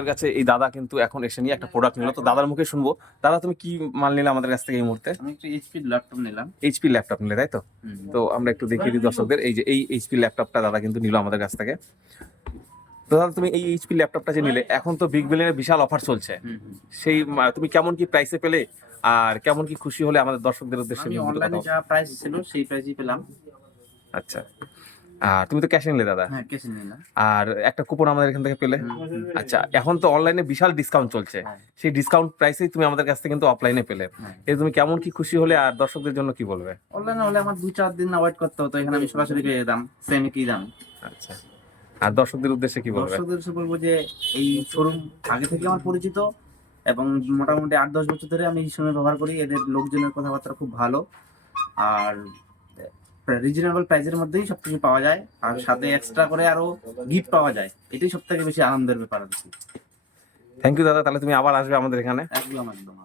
আমার কাছে এই দাদা কিন্তু এখন এসে নিয়ে একটা প্রোডাক্ট নিল, তো দাদার মুখে শুনবো। দাদা, তুমি কি মাল নিলে আমাদের কাছ থেকে এই মুহূর্তে? আমি একটা এইচপি ল্যাপটপ নিলাম। এইচপি ল্যাপটপ নিলে, তাই তো? তো আমরা একটু দেখিয়ে দিই দর্শকদের, এই যে এই এইচপি ল্যাপটপটা দাদা কিন্তু নিল আমাদের কাছ থেকে। তো দাদা, তুমি এই এইচপি ল্যাপটপটা যে নিলে, এখন তো বিগ বিলিয়নের বিশাল অফার চলছে, সেই তুমি কেমন কি প্রাইসে পেলে আর কেমন কি খুশি হলে আমাদের দর্শকদের উদ্দেশ্যে আমি একটু কথা অনলাইনে বলো। যা প্রাইস ছিল সেই প্রাইসই পেলাম। আচ্ছা, আর তুমি তো ক্যাশে নিলে দাদা, হ্যাঁ, কেসে নিলাম। আর একটা কুপন আমাদের এখান থেকে পেলে। আচ্ছা, এখন তো অনলাইনে বিশাল ডিসকাউন্ট চলছে, হ্যাঁ। সেই ডিসকাউন্ট প্রাইসেই তুমি আমাদের কাছ থেকে কিন্তু অফলাইনে পেলে। হ্যাঁ। এই তুমি কেমন কি খুশি হলে আর দর্শকদের জন্য কি বলবে? অনলাইনে হলে আমার 2-4 দিন না ওয়েট করতে হতো, এখানে আমি সরাসরি পেয়ে যেতাম সেম একই দাম। আচ্ছা, আর দর্শকদের উদ্দেশ্যে কি বলবে? দর্শকদের এসে বলবো যে এই শোরুম আগে থেকে আমার পরিচিত এবং মোটামুটি 8-10 বছর ধরে আমি এই শোরুমে ব্যবহার করি। এদের লোকজনের কথাবার্তা খুব ভালো, আর রিজনেবল প্রাইসের মধ্যেই সবকিছু পাওয়া যায়, আর সাথে এক্সট্রা করে আরো গিফট পাওয়া যায়। এটাই সব থেকে বেশি আনন্দের ব্যাপার আর কি। থ্যাংক ইউ দাদা, তাহলে তুমি আবার আসবে আমাদের এখানে। একদম একদম।